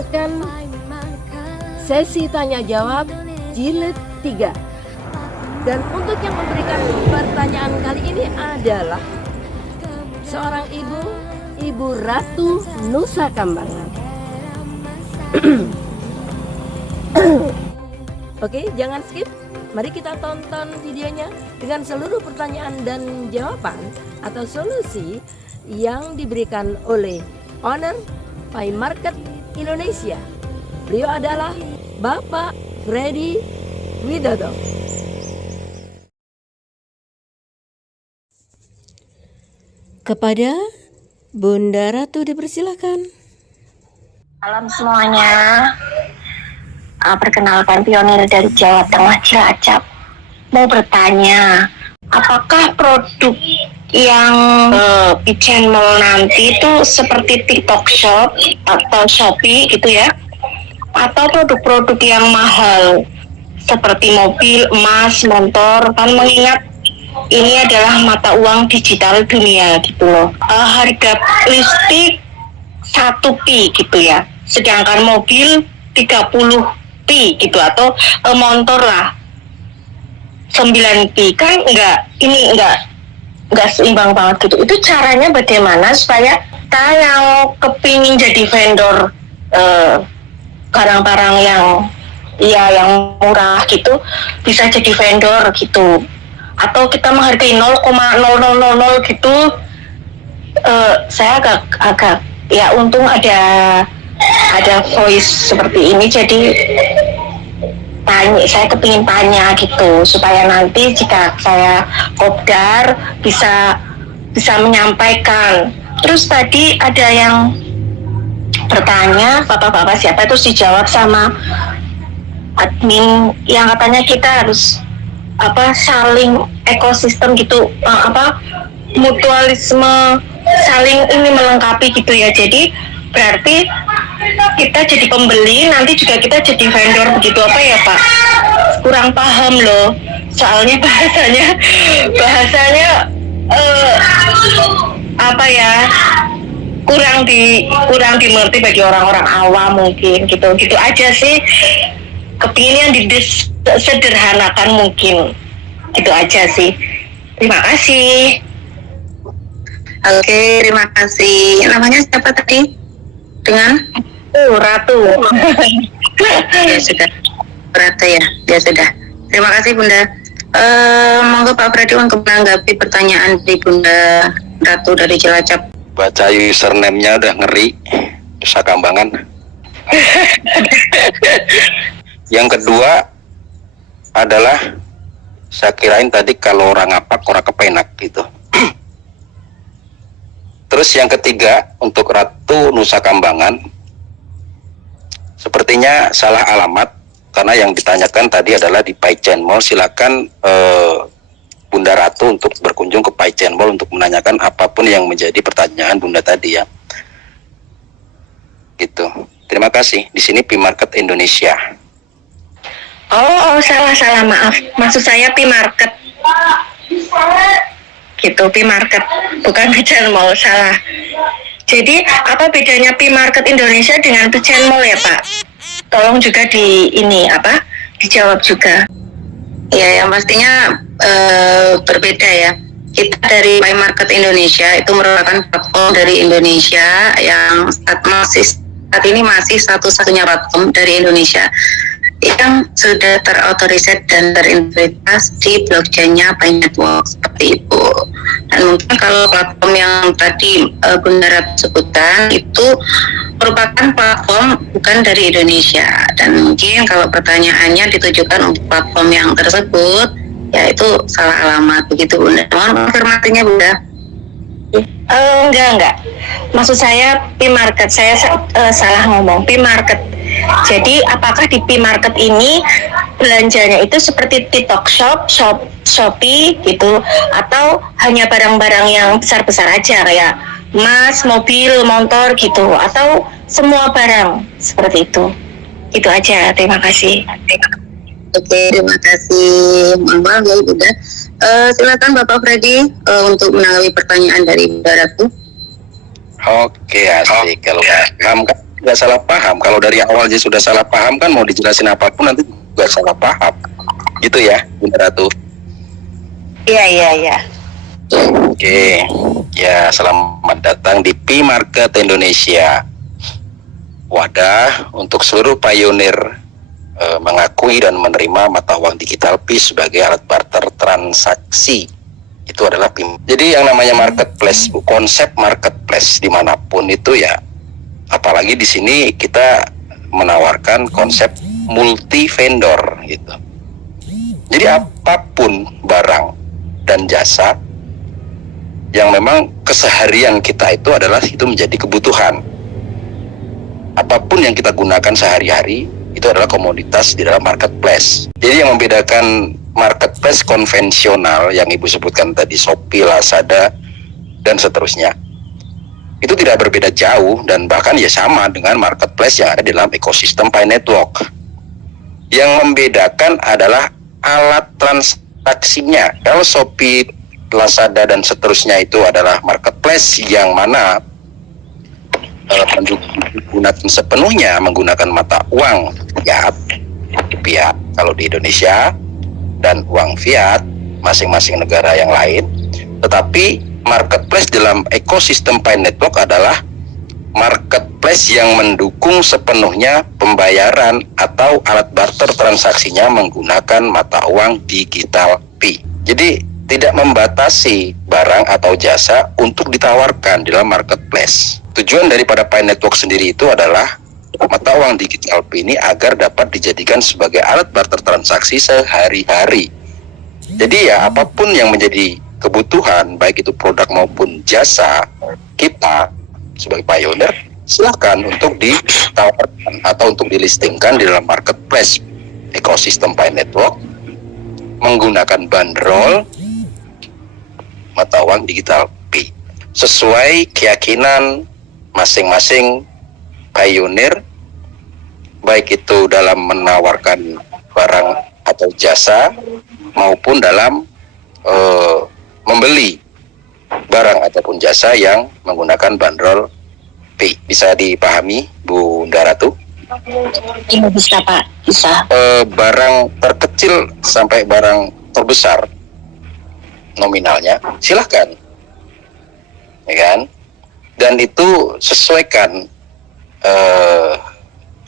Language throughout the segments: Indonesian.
memperkenalkan sesi tanya jawab jilid 3. Dan untuk yang memberikan pertanyaan kali ini adalah seorang Ibu Ratu Nusa Kambangan. Oke, jangan skip. Mari kita tonton videonya dengan seluruh pertanyaan dan jawaban atau solusi yang diberikan oleh owner Pi Market Indonesia. Beliau adalah Bapak Freddy Widodo. Kepada Bunda Ratu dipersilakan. Salam semuanya. Perkenalkan, Pionir dari Jawa Tengah, Cilacap. Mau bertanya, apakah produk yang Kitchen Mall nanti itu seperti TikTok Shop atau Shopee gitu ya? Atau produk-produk yang mahal seperti mobil, emas, motor, kan mengingat ini adalah mata uang digital dunia gitu loh. Harga listrik 1 pi gitu ya, sedangkan mobil 30 pi gitu, atau motor lah 9 pi, kan enggak seimbang banget gitu. Itu caranya bagaimana supaya kita yang kepingin jadi vendor barang-barang yang murah gitu bisa jadi vendor gitu, atau kita menghargai 0,0000 gitu. Saya agak ya, untung ada voice seperti ini, jadi saya kepingin tanya gitu supaya nanti jika saya kopdar bisa menyampaikan. Terus tadi ada yang bertanya, bapak-bapak siapa, itu dijawab sama admin yang katanya kita harus saling ekosistem gitu, mutualisme, saling ini melengkapi gitu ya. Jadi berarti kita jadi pembeli, nanti juga kita jadi vendor begitu apa ya Pak? Kurang paham loh, soalnya bahasanya kurang dimengerti bagi orang-orang awam mungkin gitu aja sih. Kepingin yang disederhanakan mungkin, gitu aja sih. Terima kasih. Oke, terima kasih. Namanya siapa tadi? Dengan? Ratu. Ya sudah, Ratu ya. Ya sudah. Terima kasih Bunda. Monggo Pak Freddy untuk menanggapi pertanyaan dari Bunda Ratu dari Cilacap. Baca username-nya udah ngeri, Nusa Kambangan. Yang kedua adalah, saya kirain tadi kalau orang ngapak orang kepenak gitu. Terus yang ketiga untuk Ratu Nusa Kambangan, sepertinya salah alamat karena yang ditanyakan tadi adalah di Paichen Mall. Silakan Bunda Ratu untuk berkunjung ke Paichen Mall untuk menanyakan apapun yang menjadi pertanyaan Bunda tadi ya. Gitu. Terima kasih. Di sini Pi Market Indonesia. Oh, salah, maaf. Maksud saya Pi Market. Gitu, Pi Market, bukan Kitchen Mall, salah. Jadi apa bedanya Pi Market Indonesia dengan Kitchen Mall ya Pak? Tolong juga dijawab juga. Ya, yang pastinya berbeda ya. Kita dari Pi Market Indonesia itu merupakan platform dari Indonesia yang saat ini masih satu-satunya platform dari Indonesia yang sudah terautorisasi dan terintegritas di blockchain-nya Pi Network seperti itu. Dan mungkin kalau platform yang tadi Bunda Ratu sebutkan itu merupakan platform bukan dari Indonesia, dan mungkin kalau pertanyaannya ditujukan untuk platform yang tersebut, ya itu salah alamat begitu Bunda. Mohon konfirmasinya Bunda. Enggak. Maksud saya Pi Market, saya salah ngomong, Pi Market. Jadi apakah di Pi Market ini belanjanya itu seperti TikTok Shop, Shopee gitu, atau hanya barang-barang yang besar-besar aja kayak emas, mobil, motor gitu, atau semua barang seperti itu? Itu aja, terima kasih. Oke, terima kasih. Mohon maaf ya Bunda. Silakan Bapak Freddy untuk menanggapi pertanyaan dari Bunda Ratu. Oke, asik. Kalau paham kan nggak salah paham. Kalau dari awal aja sudah salah paham kan mau dijelasin apapun nanti juga salah paham. Gitu ya, Bunda Ratu. Iya. Oke, ya selamat datang di P-Market Indonesia. Wadah untuk seluruh pionir mengakui dan menerima mata uang digital P sebagai alat barter transaksi. Itu adalah PIM. Jadi yang namanya marketplace, konsep marketplace dimanapun itu ya, apalagi di sini kita menawarkan konsep multi vendor gitu. Jadi apapun barang dan jasa yang memang keseharian kita itu adalah itu menjadi kebutuhan. Apapun yang kita gunakan sehari-hari itu adalah komoditas di dalam marketplace. Jadi yang membedakan marketplace konvensional yang Ibu sebutkan tadi, Shopee, Lazada, dan seterusnya, itu tidak berbeda jauh dan bahkan ya sama dengan marketplace yang ada di dalam ekosistem Pi Network. Yang membedakan adalah alat transaksinya. Kalau Shopee, Lazada, dan seterusnya itu adalah marketplace yang mana menggunakan sepenuhnya menggunakan mata uang fiat kalau di Indonesia dan uang fiat masing-masing negara yang lain. Tetapi marketplace dalam ekosistem Pi Network adalah marketplace yang mendukung sepenuhnya pembayaran atau alat barter transaksinya menggunakan mata uang digital Pi. Jadi tidak membatasi barang atau jasa untuk ditawarkan di dalam marketplace. Tujuan daripada Pi Network sendiri itu adalah mata uang digital Pi ini agar dapat dijadikan sebagai alat barter transaksi sehari-hari. Jadi ya apapun yang menjadi kebutuhan, baik itu produk maupun jasa kita sebagai pioneer, silakan untuk ditawarkan atau untuk dilistingkan di dalam marketplace ekosistem Pi Network menggunakan bandrol mata uang digital Pi sesuai keyakinan masing-masing pioneer, baik itu dalam menawarkan barang atau jasa maupun dalam membeli barang ataupun jasa yang menggunakan bandrol Pi. Bisa dipahami, Bunda Ratu? Iya bisa Pak, bisa. Barang terkecil sampai barang terbesar nominalnya silahkan, ya kan? Dan itu sesuaikan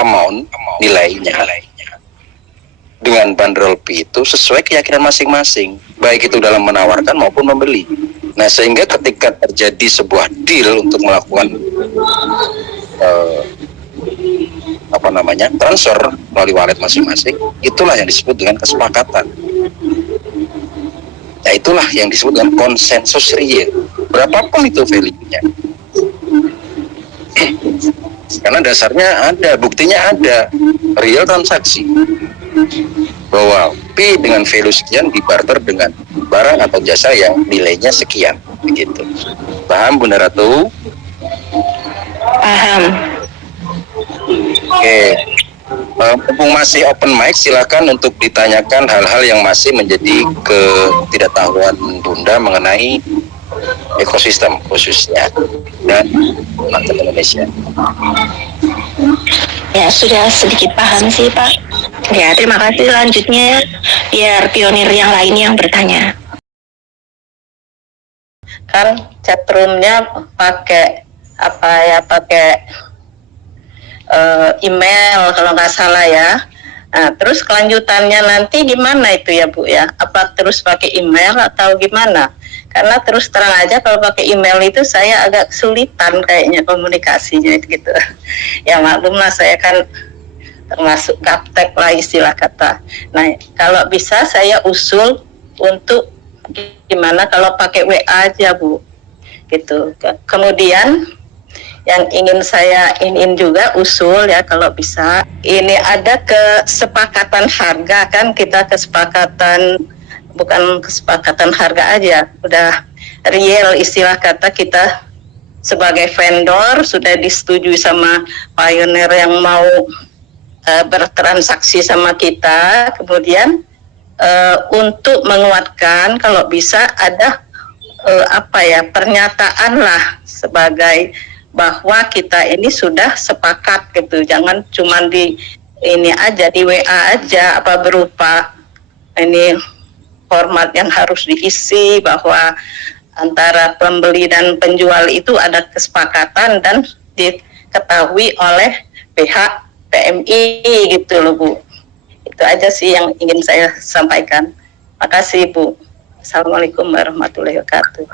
amount nilainya dengan bandrol Pi itu sesuai keyakinan masing-masing, baik itu dalam menawarkan maupun membeli. Nah sehingga ketika terjadi sebuah deal untuk melakukan transfer melalui wallet masing-masing, itulah yang disebut dengan kesepakatan. Nah itulah yang disebut dengan konsensus real, berapapun itu value-nya. Karena dasarnya ada, buktinya ada, real transaksi bahwa Pi dengan value sekian dibarter dengan barang atau jasa yang nilainya sekian, begitu. Paham Bunda Ratu? Paham. Oke, mumpung masih open mic, silakan untuk ditanyakan hal-hal yang masih menjadi ketidaktahuan Bunda mengenai ekosistem khususnya dan market Indonesia. Ya sudah sedikit paham sih Pak. Ya terima kasih, lanjutnya biar pionir yang lain yang bertanya. Kan chatroomnya pakai email kalau nggak salah ya. Nah, terus kelanjutannya nanti gimana itu ya Bu ya? Apa terus pakai email atau gimana? Karena terus terang aja kalau pakai email itu saya agak kesulitan kayaknya komunikasinya gitu. Ya maklumlah saya kan termasuk gaptek lah istilah kata. Nah kalau bisa saya usul untuk gimana kalau pakai WA aja Bu, gitu. Kemudian yang ingin saya juga usul ya kalau bisa, ini ada kesepakatan harga kan, kita kesepakatan, bukan kesepakatan harga aja, udah real istilah kata kita sebagai vendor sudah disetujui sama pioneer yang mau bertransaksi sama kita. Kemudian untuk menguatkan kalau bisa ada pernyataan lah sebagai bahwa kita ini sudah sepakat gitu, jangan cuma di ini aja, di WA aja, apa berupa ini format yang harus diisi, bahwa antara pembeli dan penjual itu ada kesepakatan dan diketahui oleh pihak PMI gitu loh Bu. Itu aja sih yang ingin saya sampaikan. Makasih Bu. Assalamualaikum warahmatullahi wabarakatuh.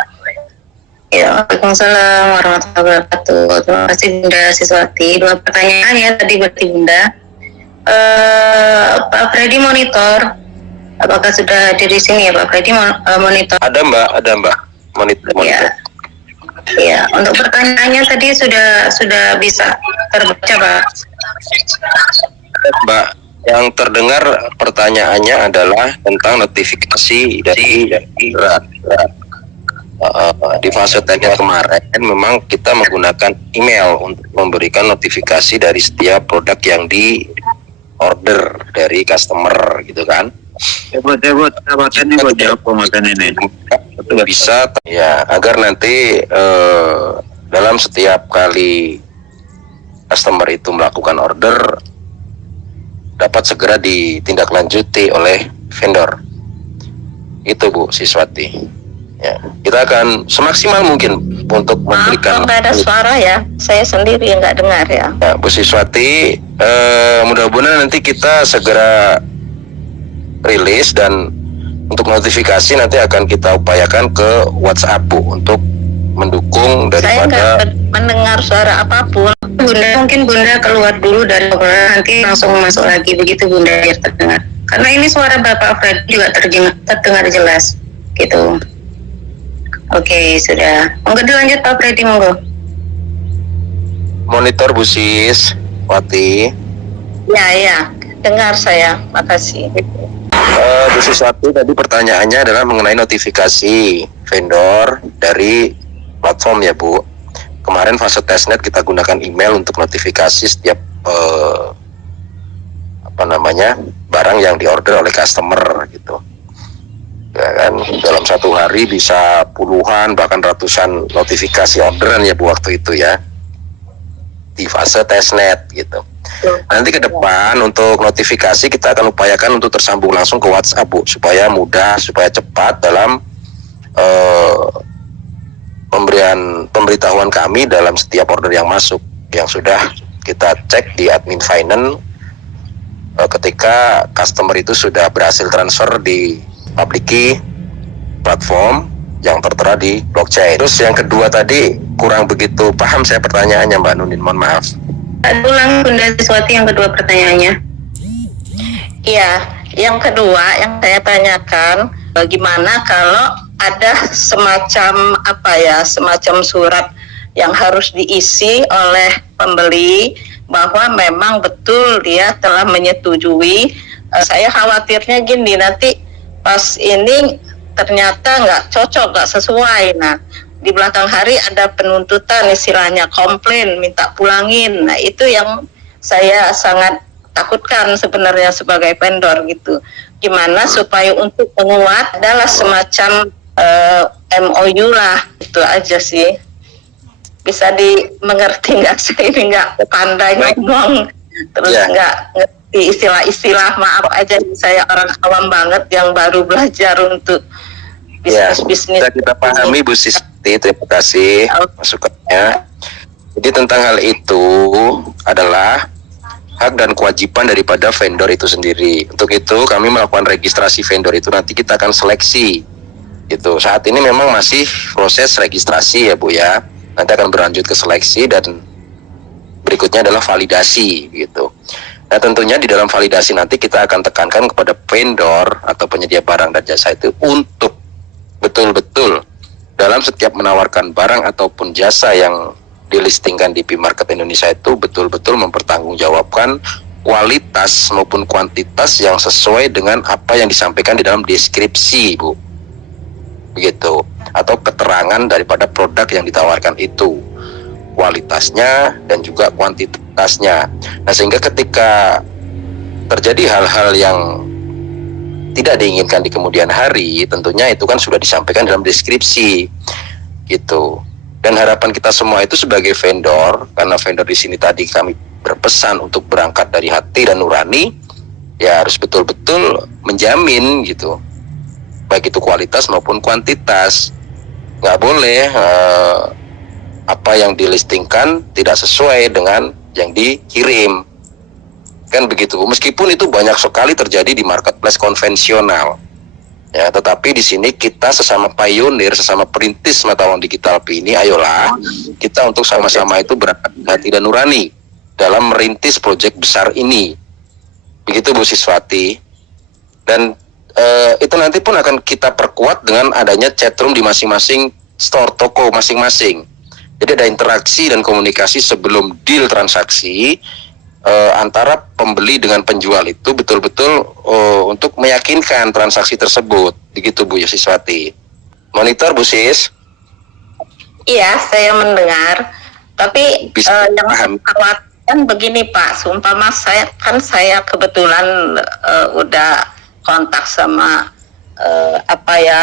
Ya, Waalaikumsalam warahmatullahi wabarakatuh. Terima kasih Bunda Siswati. 2 pertanyaan ya tadi berarti Bunda. Pak Freddy monitor, apakah sudah hadir di sini ya Pak Freddy monitor? Ada Mbak, monitor. Ya. Ya, untuk pertanyaannya tadi sudah bisa terbaca Pak. Mbak, yang terdengar pertanyaannya adalah tentang notifikasi dari di fase teknis kemarin. Memang kita menggunakan email untuk memberikan notifikasi dari setiap produk yang di order dari customer gitu kan. Bisa ya, agar nanti dalam setiap kali customer itu melakukan order dapat segera ditindaklanjuti oleh vendor. Itu Bu Siswati. Ya, kita akan semaksimal mungkin untuk memberikan. Maaf, ada suara ya, saya sendiri yang nggak dengar ya. Ya, Bu Siswati, mudah-mudahan nanti kita segera rilis, dan untuk notifikasi nanti akan kita upayakan ke WhatsApp Bu untuk mendukung Saya daripada. nggak mendengar suara apapun. Bunda, mungkin Bunda keluar dulu dari obrolan, nanti langsung masuk lagi begitu Bunda biar terdengar. Karena ini suara Bapak Fred juga terdengar jelas, gitu. Oke, sudah. Monggo dilanjut Pak Freddy, monggo. Monitor Bu Siswati. Ya, dengar saya. Makasih. Bu Siswati, tadi pertanyaannya adalah mengenai notifikasi vendor dari platform ya Bu. Kemarin fase testnet kita gunakan email untuk notifikasi setiap barang yang diorder oleh customer gitu. Ya kan, dalam 1 hari bisa puluhan bahkan ratusan notifikasi orderan ya Bu waktu itu ya, di fase testnet gitu. Nanti ke depan untuk notifikasi kita akan upayakan untuk tersambung langsung ke WhatsApp Bu, supaya mudah, supaya cepat dalam pemberitahuan kami dalam setiap order yang masuk, yang sudah kita cek di admin finance ketika customer itu sudah berhasil transfer di public key platform yang tertera di blockchain. Terus yang kedua tadi kurang begitu paham saya pertanyaannya Mbak Nunin, mohon maaf. Ulang Bunda Siswati yang kedua pertanyaannya. Iya, yang kedua yang saya tanyakan, bagaimana kalau ada semacam semacam surat yang harus diisi oleh pembeli bahwa memang betul dia telah menyetujui. Saya khawatirnya gini, nanti pas ini ternyata nggak cocok, nggak sesuai. Nah, di belakang hari ada penuntutan, istilahnya komplain, minta pulangin. Nah, itu yang saya sangat takutkan sebenarnya sebagai vendor gitu. Gimana supaya untuk menguat adalah semacam MOU lah, itu aja sih. Bisa dimengerti nggak? Saya ini nggak pandai ngomong, terus nggak ngerti istilah-istilah, maaf aja, saya orang awam banget yang baru belajar untuk bisnis-bisnis. Kita pahami Bu Sisti, terima kasih masukannya. Jadi tentang hal itu adalah hak dan kewajiban daripada vendor itu sendiri. Untuk itu kami melakukan registrasi vendor itu, nanti kita akan seleksi. Gitu. Saat ini memang masih proses registrasi ya Bu ya. Nanti akan berlanjut ke seleksi dan berikutnya adalah validasi gitu. Nah, tentunya di dalam validasi nanti kita akan tekankan kepada vendor atau penyedia barang dan jasa itu untuk betul-betul dalam setiap menawarkan barang ataupun jasa yang dilistingkan di P-Market Indonesia itu betul-betul mempertanggungjawabkan kualitas maupun kuantitas yang sesuai dengan apa yang disampaikan di dalam deskripsi Bu. Begitu, atau keterangan daripada produk yang ditawarkan itu, kualitasnya dan juga kuantitasnya. Nah, sehingga ketika terjadi hal-hal yang tidak diinginkan di kemudian hari, tentunya itu kan sudah disampaikan dalam deskripsi gitu. Dan harapan kita semua itu sebagai vendor, karena vendor di sini tadi kami berpesan untuk berangkat dari hati dan nurani, ya harus betul-betul menjamin gitu, baik itu kualitas maupun kuantitas. Nggak boleh apa yang dilistingkan tidak sesuai dengan yang dikirim, kan begitu. Meskipun itu banyak sekali terjadi di marketplace konvensional. Ya, tetapi di sini kita sesama pionir, sesama perintis mata uang digital ini, ayolah kita untuk sama-sama itu berangkat hati dan nurani dalam merintis proyek besar ini. Begitu Bu Siswati. Dan itu nanti pun akan kita perkuat dengan adanya chatroom di masing-masing store toko masing-masing. Jadi ada interaksi dan komunikasi sebelum deal transaksi antara pembeli dengan penjual itu betul-betul untuk meyakinkan transaksi tersebut. Begitu Bu Siswati. Monitor Bu Sis. Iya, saya mendengar. Tapi Bisa yang paham. khawatirkan begini Pak, seumpama saya kebetulan udah kontak sama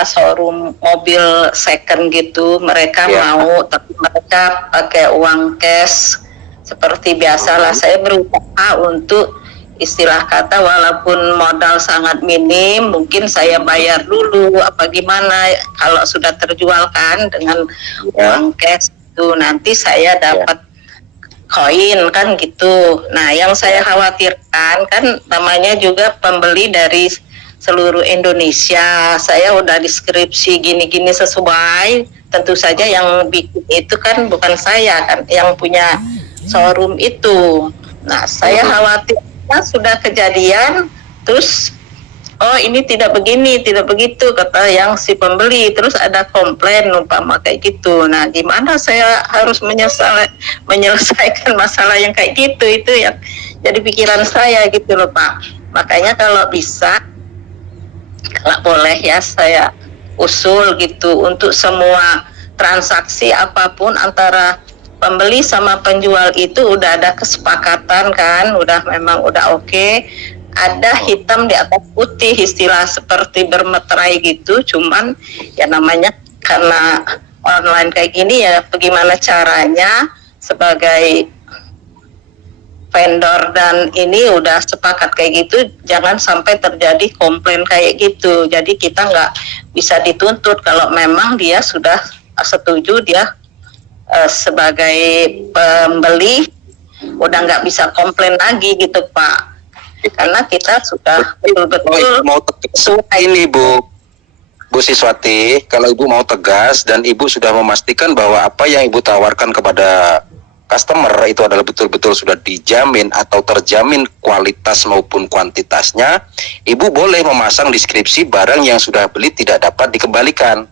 showroom mobil second gitu, mereka Ya. mau, tapi mereka pakai uang cash seperti biasalah. Saya berusaha untuk istilah kata walaupun modal sangat minim, mungkin saya bayar dulu apa gimana, kalau sudah terjual kan dengan uang cash itu nanti saya dapat koin kan gitu. Nah, yang saya khawatirkan kan namanya juga pembeli dari seluruh Indonesia. Saya udah deskripsi gini-gini sesuai. Tentu saja yang bikin itu kan bukan saya kan, yang punya showroom itu. Nah, saya khawatir sudah kejadian, terus oh ini tidak begini, tidak begitu kata yang si pembeli, terus ada komplain umpama kayak gitu. Nah, gimana saya harus menyelesaikan masalah yang kayak gitu, itu yang jadi pikiran saya gitu loh Pak. Makanya kalau bisa, kalau boleh ya saya usul gitu untuk semua transaksi apapun antara pembeli sama penjual itu udah ada kesepakatan kan, memang udah oke. Ada hitam di atas putih, istilah seperti bermeterai gitu. Cuman ya namanya karena online kayak gini ya, bagaimana caranya sebagai vendor dan ini udah sepakat kayak gitu, jangan sampai terjadi komplain kayak gitu. Jadi kita nggak bisa dituntut kalau memang dia sudah setuju, dia sebagai pembeli udah nggak bisa komplain lagi gitu Pak. Karena kita sudah betul-betul mau tegas ini Bu Siswati, kalau Ibu mau tegas dan Ibu sudah memastikan bahwa apa yang Ibu tawarkan kepada customer itu adalah betul-betul sudah dijamin atau terjamin kualitas maupun kuantitasnya, Ibu boleh memasang deskripsi barang yang sudah beli tidak dapat dikembalikan.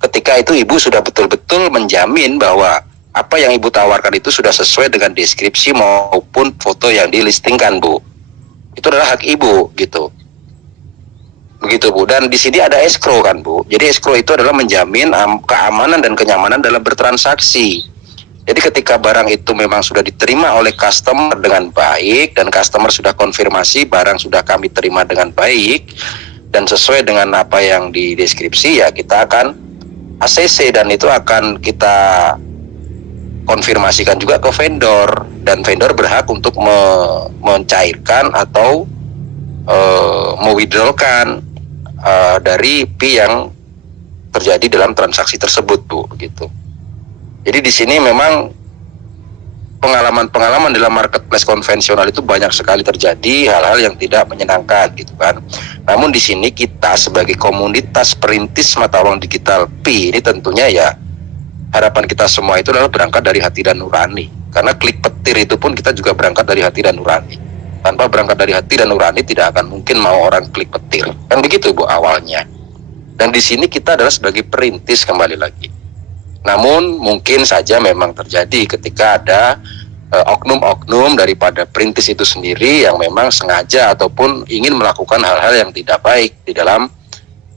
Ketika itu Ibu sudah betul-betul menjamin bahwa apa yang Ibu tawarkan itu sudah sesuai dengan deskripsi maupun foto yang dilistingkan, Bu. Itu adalah hak Ibu gitu. Begitu Bu. Dan di sini ada escrow kan Bu. Jadi escrow itu adalah menjamin keamanan dan kenyamanan dalam bertransaksi. Jadi ketika barang itu memang sudah diterima oleh customer dengan baik dan customer sudah konfirmasi barang sudah kami terima dengan baik dan sesuai dengan apa yang di deskripsi, ya kita akan ACC dan itu akan kita konfirmasikan juga ke vendor, dan vendor berhak untuk mencairkan atau mewithdrawkan dari fee yang terjadi dalam transaksi tersebut Bu, begitu. Jadi di sini memang pengalaman-pengalaman dalam marketplace konvensional itu banyak sekali terjadi hal-hal yang tidak menyenangkan gitu kan. Namun di sini kita sebagai komunitas perintis mata uang digital P ini tentunya ya harapan kita semua itu adalah berangkat dari hati dan nurani. Karena klik petir itu pun kita juga berangkat dari hati dan nurani. Tanpa berangkat dari hati dan nurani tidak akan mungkin mau orang klik petir. Kan begitu Bu awalnya. Dan di sini kita adalah sebagai perintis kembali lagi. Namun mungkin saja memang terjadi ketika ada oknum-oknum daripada perintis itu sendiri yang memang sengaja ataupun ingin melakukan hal-hal yang tidak baik di dalam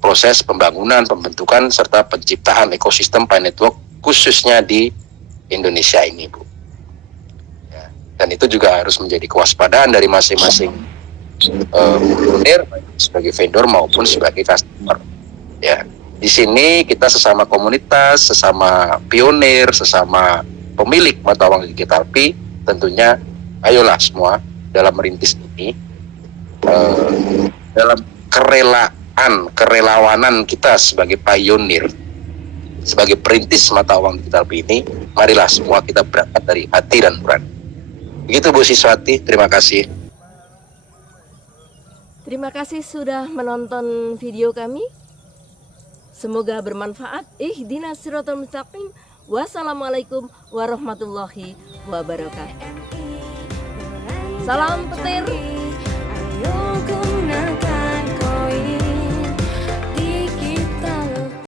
proses pembangunan, pembentukan, serta penciptaan ekosistem Pi Network khususnya di Indonesia ini Bu. Ya, dan itu juga harus menjadi kewaspadaan dari masing-masing pionir sebagai vendor maupun sebagai customer. Ya. Di sini kita sesama komunitas, sesama pionir, sesama pemilik mata uang digital Pi, tentunya ayolah semua dalam merintis ini, dalam kerelawanan kita sebagai pionir, sebagai perintis mata uang digital Pi ini, marilah semua kita berangkat dari hati dan nurani. Begitu Bu Siswati, terima kasih. Terima kasih sudah menonton video kami. Semoga bermanfaat. Ihdinas siratal mustaqim. Wassalamualaikum warahmatullahi wabarakatuh. Salam petir. Ayo gunakan